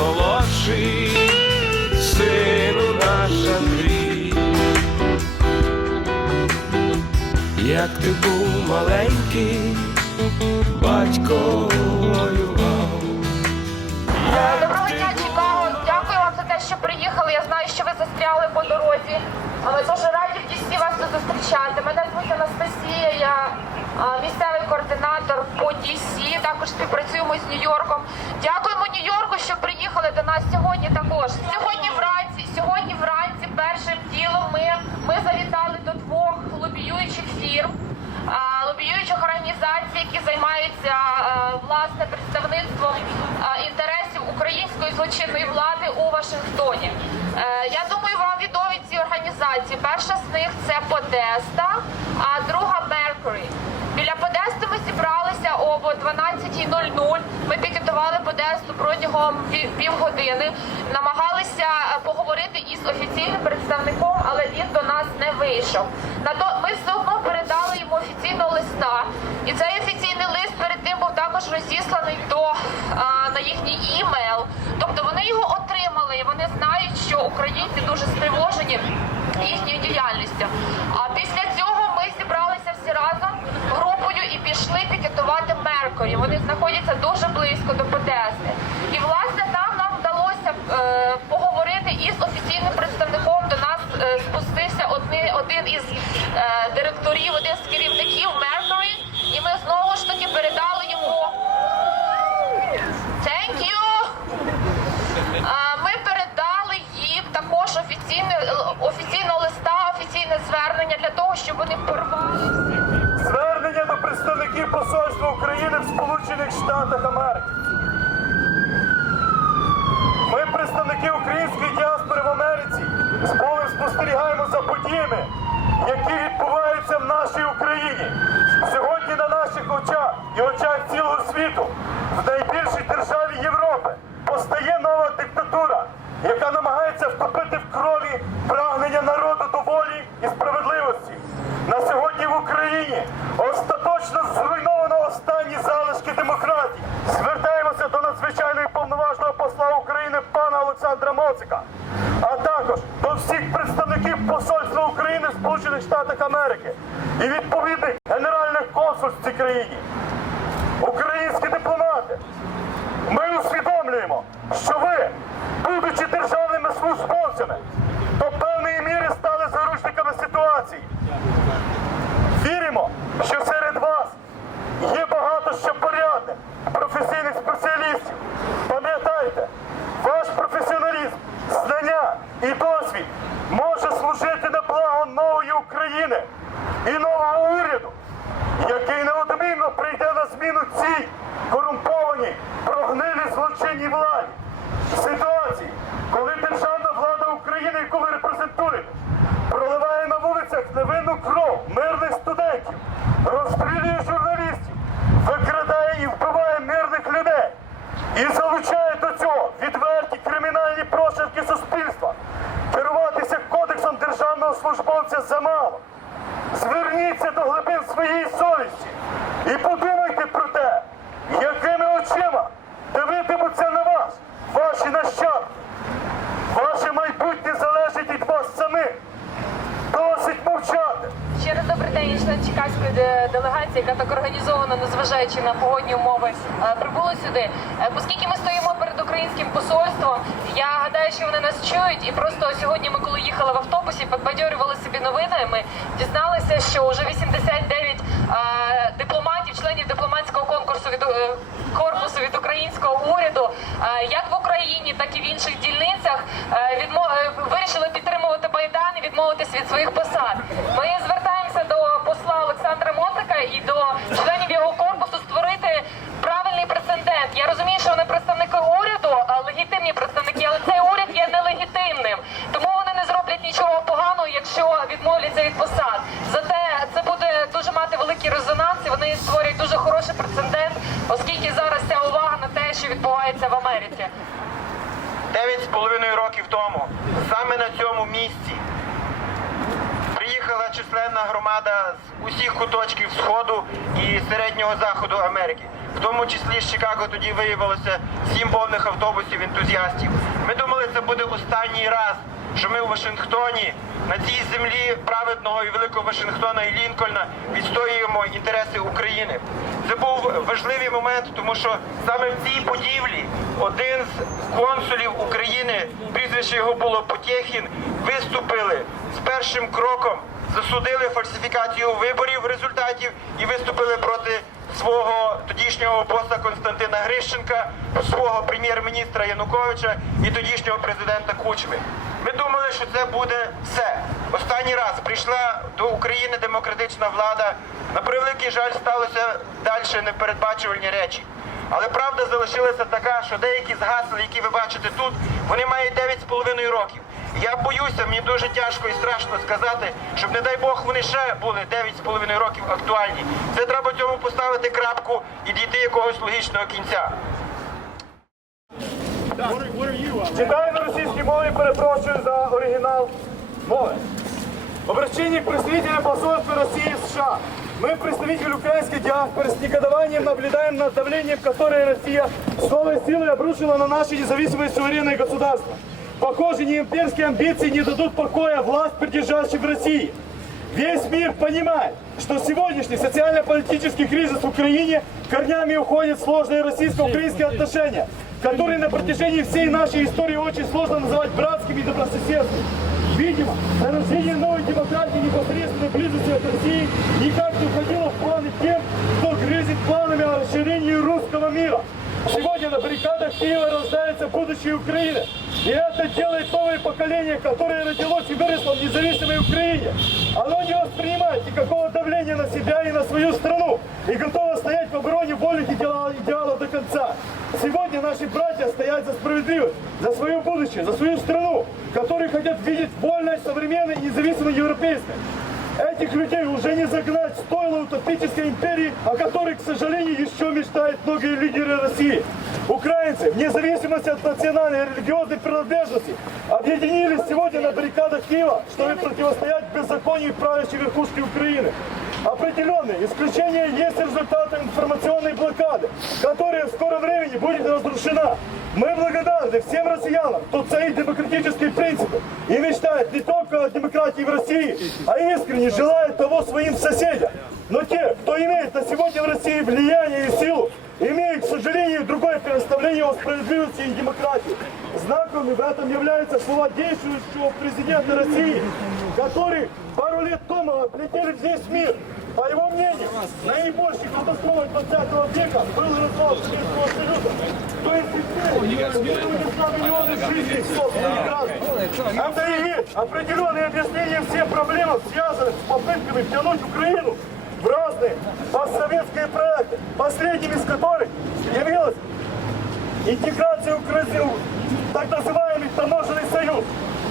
наймолодший, сину наш Андрій. Як ти був маленький, батько воював. Доброго дня, Чикаго. Дякую вам за те, що приїхали. Я знаю, що ви застряли по дорозі. Але дуже раді в DC вас тут зустрічати. Мене звуть Анастасія, я місцевий координатор по DC. Також співпрацюємо з Нью-Йорком. Дякуємо Нью-Йорку, сьогодні також. Сьогодні вранці, сьогодні вранці першим ділом ми, ми завітали до двох лобіюючих фірм. Лобіюючих організацій, які займаються власне представництвом інтересів української злочинної влади у Вашингтоні. Е, Я думаю, вам відомі ці організації. Перша з них це Подеста, а друга Mercury. Біля Подести ми зібралися об 12.00. Ми пікетували протягом півгодини, намагалися е, поговорити із офіційним представником, але він до нас не вийшов. Ми все одно передали йому офіційного листа, і цей офіційний лист перед тим був також розісланий до а, на їхній імейл. Тобто вони його отримали, і вони знають, що українці дуже стривожені їхньою діяльністю. А після цього ми зібралися всі разом групою і пішли Меркурі. Вони знаходяться дуже близько до Подеси. І власне там нам вдалося е, поговорити із офіційним представником. До нас е, спустився одни, один із е, директорів, один з керівників Mercury, і ми знову ж таки передали йому. Thank you! Ми передали їм також офіційне офіційного листа, офіційне звернення для того, щоб вони порвали всі Звернення до представників Посольства України в Штатах Америки. Ми, представники української діаспори в Америці, з болем спостерігаємо за подіями, які відбуваються в нашій Україні. Сьогодні на наших очах і очах службовця замало. Зверніться до глибин своєї совісті і подумайте про те, якими очима дивитимуться на вас, ваші нащадки. Ваше майбутнє залежить від вас самих. Досить мовчати. Ще раз добрий день, член чекаської делегації, яка так організовано, незважаючи на погодні умови, е, прибули сюди. Е, Оскільки ми стоїмо українським посольством, я гадаю, що вони нас чують. І просто сьогодні ми, коли їхали в автобусі, підбадьорювали собі новини. Ми дізналися, що вже 89 е, дипломатів, членів дипломатського конкурсу від е, корпусу від українського уряду, е, як в Україні, так і в інших дільницях, е, відмо- е, вирішили підтримувати Майдан і відмовитись від своїх посад. Ми звертаємося до посла Олександра Моцика і до членів його корпусу створити правильний прецедент. Я розумію, що вони представники уряду, а легітимні представники, але цей уряд є нелегітимним. Тому вони не зроблять нічого поганого, якщо відмовляться від посад. Зате це буде дуже мати великий резонанс, і вони створюють дуже хороший прецедент, оскільки зараз ця увага на те, що відбувається в Америці. Дев'ять з половиною років тому саме на цьому місці приїхала численна громада з усіх куточків Сходу і середнього заходу Америки. В тому числі з Чикаго тоді виявилося сім повних автобусів ентузіастів. Ми думали, це буде останній раз, що ми у Вашингтоні на цій землі праведного і великого Вашингтона і Лінкольна відстоюємо інтереси України. Це був важливий момент, тому що саме в цій будівлі один з консулів України, прізвище його було Потєхін, виступили з першим кроком, засудили фальсифікацію виборів результатів і виступили проти свого тодішнього боса Константина Грищенка, свого прем'єр-міністра Януковича і тодішнього президента Кучми. Ми думали, що це буде все. Останній раз прийшла до України демократична влада. На превеликий жаль, сталося далі непередбачувальні речі. Але правда залишилася така, що деякі з гасел, які ви бачите тут, вони мають 9,5 років. Я боюся, мені дуже тяжко і страшно сказати, щоб, не дай Бог, вони ще були 9,5 років актуальні. Це треба цьому поставити крапку і дійти якогось логічного кінця. Читаю на російській мові, перепрошую за оригінал мови. Обращение к представителям посольства России в США. Мы, представители украинской диаспоры, с негодованием наблюдаем над давлением, которое Россия с новой силой обрушила на наше независимое суверенное государство. Похоже, не имперские амбиции не дадут покоя власть, придержащей в России. Весь мир понимает, что сегодняшний социально-политический кризис в Украине корнями уходит в сложные российско-украинские отношения, которые на протяжении всей нашей истории очень сложно называть братскими и добрососедскими. Видимо, нарушение новой демократии непосредственной близости от России никак не входило в планы тем, кто грызет планами о расширении русского мира. Сегодня на баррикадах Киева рождается будущее Украины. И это делает новое поколение, которое родилось и выросло в независимой Украине. Оно не воспринимает никакого давления на себя и на свою страну. И готово стоять в обороне вольных идеалов, идеалов до конца. Сегодня наши братья стоят за справедливость, за свое будущее, за свою страну, которые хотят видеть вольной, современной и независимой европейской. Этих людей уже не загнать в стойло утопической империи, о которой, к сожалению, еще мечтают многие лидеры России. Украинцы, вне зависимости от национальной и религиозной принадлежности, объединились сегодня на баррикадах Киева, чтобы противостоять беззаконию правящей верхушки Украины. Определенные исключения есть результатом информационной блокады, которая в скором времени будет разрушена. Мы благодарны всем россиянам, кто ценит демократические принципы и мечтает не только о демократии в России, а искренне желает того своим соседям. Но те, кто имеет на сегодня в России влияние и силу, имеют, к сожалению, другое представление о справедливости и демократии. Знаком в этом являются слова действующего президента России, который пару лет тому облетели весь мир. По его мнению, наибольшей катастрофой 20 века был развал Советского Союза. То есть теперь миллионы жизней собственных граждан. Это и есть определенное объяснение всем проблемам, связанным с попытками втянуть Украину в разные постсоветские проекты, последним из которых явилась интеграция Украины в так называемый таможенный союз.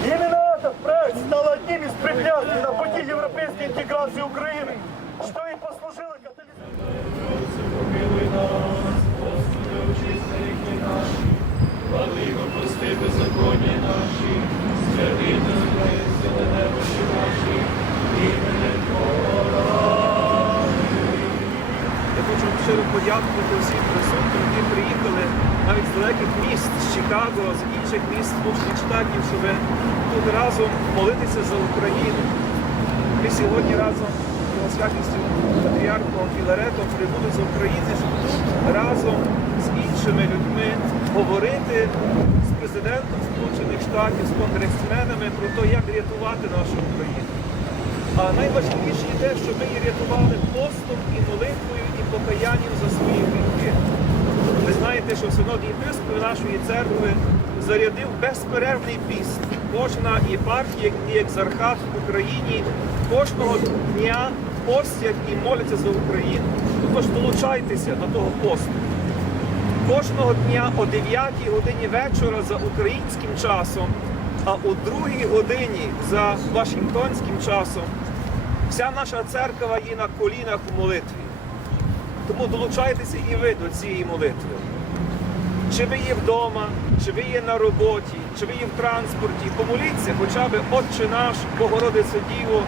Именно этот проект стал одним из препятствий на пути европейской интеграции Украины, Чикаго, з інших міст Сполучених Штатів, щоб тут разом молитися за Україну. Ми сьогодні разом з святістю патріархом Філаретом прибули з України, щоб тут разом з іншими людьми говорити з президентом Сполучених Штатів, з конгресменами про те, як рятувати нашу Україну. А найважливіше є те, що ми її рятували постом і молитвою, і покаянням за свої гріхи. Ви знаєте, що в синоді єпископів нашої церкви зарядив безперервний піст. Кожна єпархія і екзархат в Україні кожного дня постять і моляться за Україну. Тож долучайтеся до того посту. Кожного дня о 9 годині вечора за українським часом, а о 2 годині за Вашингтонським часом вся наша церква є на колінах у молитві. Тому долучайтеся і ви до цієї молитви. Чи ви є вдома, чи ви є на роботі, чи ви є в транспорті, помоліться хоча б Отче наш, Богородице Діво,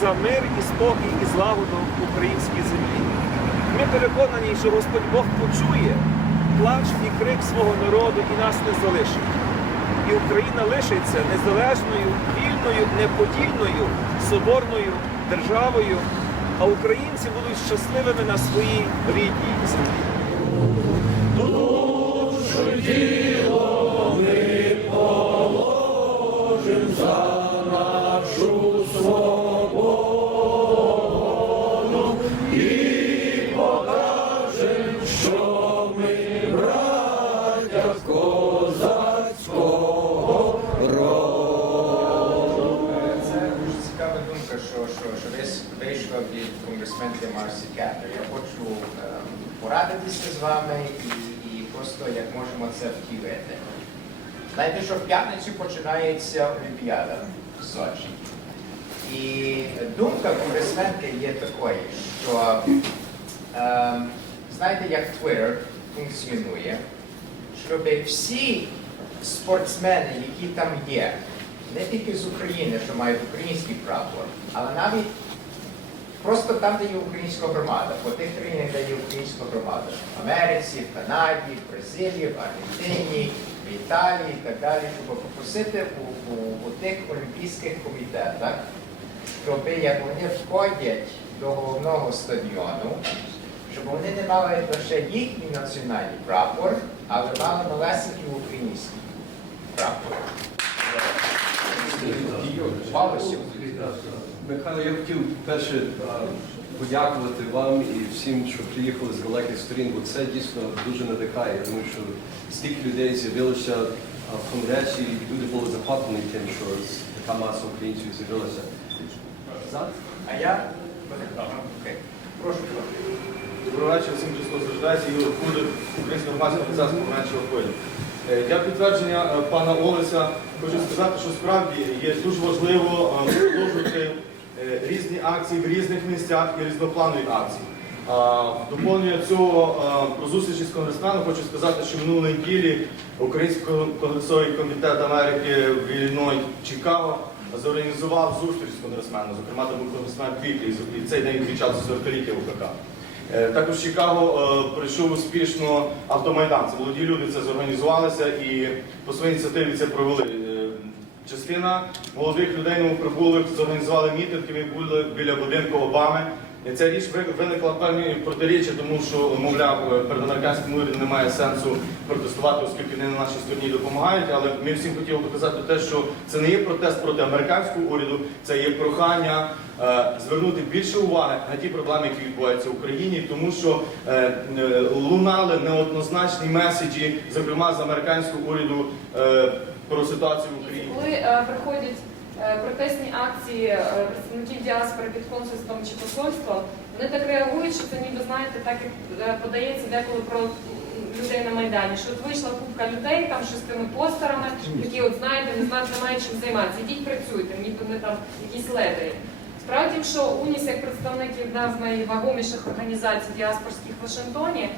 за мир і спокій і злагоду в українській землі. Ми переконані, що Господь Бог почує плач і крик свого народу і нас не залишить. І Україна лишиться незалежною, вільною, неподільною, соборною державою, а українці будуть щасливими на своїй рідній землі. Це дуже цікава думка, що, що, що десь вийшла від конгресменки Марсі Кеттер. Я хочу е, порадитися з вами просто як можемо це втілити. Знаєте, що в п'ятницю починається Олімпіада в Сочі. І думка конгресменки є такою, що е, знаєте, як Twitter функціонує, щоб всі спортсмени, які там є, не тільки з України, що мають український прапор, але навіть просто там, де є українська громада, по тих країнах, де є українська громада, в Америці, в Канаді, в Бразилії, в Аргентині, в Італії і так далі, щоб попросити у, у, у тих олімпійських комітетах, щоб як вони входять до головного стадіону, щоб вони не мали лише їхній національний прапор, але мали малесенький український прапор. Михайло, я хотів перше подякувати вам і всім, що приїхали з далеких сторін, бо це дійсно дуже надихає, тому що стільки людей з'явилося в конгресі, і люди були захоплені тим, що така маса українців з'явилася. А я? Окей. Прошу. Доброго вечора, всім Христос рождається, Юрій Кудик, Українська громадська організація «Помаранчева хвиля». Для підтвердження е, пана Олеся хочу сказати, що справді є дуже важливо е, продовжувати різні акції в різних місцях і різнопланові акції. В Доповнення цього е, про зустрічі з конгресменом хочу сказати, що минулої неділі Український конгресовий комітет Америки в Ілліной, Чикаго зорганізував зустріч з конгресменом. Зокрема, там був конгресмен Квіклі, і цей день відмічався 40-ліття УКК. Е, Також Чикаго е, прийшов успішно автомайдан. Це молоді люди це зорганізувалися і по своїй ініціативі це провели. Частина молодих людей новоприбулих зорганізували мітинг, і ми були біля будинку Обами. І Ця річ виникла певні протиріччя, тому що, мовляв, е, перед американським урядом немає сенсу протестувати, оскільки вони на нашій стороні допомагають. Але ми всім хотіли показати те, що це не є протест проти американського уряду, це є прохання е, звернути більше уваги на ті проблеми, які відбуваються в Україні, тому що е, е, лунали неоднозначні меседжі, зокрема з американського уряду, е, про ситуацію в Україні. Коли е, приходять е, протестні акції е, представників діаспори під консульством чи посольством, вони так реагують, що це ніби знаєте, так як подається деколи про людей на Майдані, що от вийшла купка людей там що з тими постерами, які от знаєте, не знають, немає чим займатися. Ідіть працюйте, ніби ми там якісь ледарі. Справді, що УНІС, як представник одна з найвагоміших організацій діаспорських в Вашингтоні,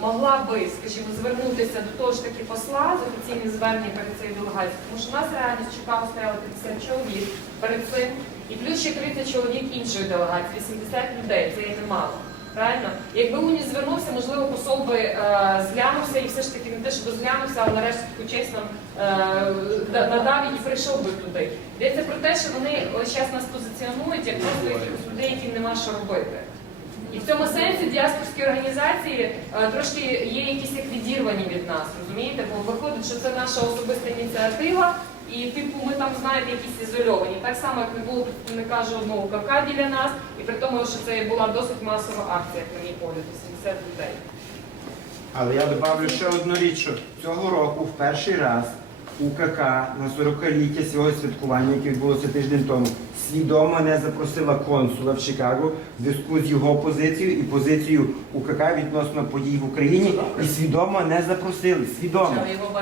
могла би, скажімо, звернутися до того ж таки посла з офіційним зверненням перед цією делегацією, тому що у нас реально з Чикаго стояло 50 чоловік перед цим, і плюс ще 30 чоловік іншої делегації, 80 людей, це є немало. Правильно? Якби УНІС звернувся, можливо, посол би е, зглянувся і все ж таки не те, щоб зглянувся, але нарешті таку честь нам е, да- надав і прийшов би туди. Йдеться про те, що вони зараз нас позиціонують як просто людей, яким нема що робити. І в цьому сенсі діаспорські організації е, трошки є якісь як відірвані від нас, розумієте? Бо виходить, що це наша особиста ініціатива, і типу ми там знаєте якісь ізольовані. Так само, як не було представника жодного КК біля нас, і при тому, що це була досить масова акція, як на мій погляд, 80 людей. Але я добавлю ще одну річ, що цього року в перший раз УКК на 40-ліття свого святкування, яке відбулося тиждень тому, свідомо не запросила консула в Чикаго в зв'язку з його позицією і позицією УКК відносно подій в Україні, і свідомо не запросили. Свідомо.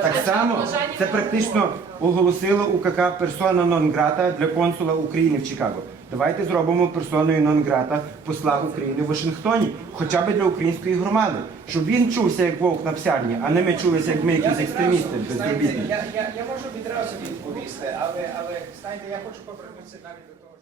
Так само це практично оголосило УКК персона нон грата для консула України в Чикаго. Давайте зробимо персоною нон-грата посла України в Вашингтоні, хоча б для української громади, щоб він чувся як вовк на псярні, а не ми чулися, як ми якісь екстремісти безробітні. я, я, я можу відразу відповісти, але, але знаєте, я хочу повернутися навіть до того.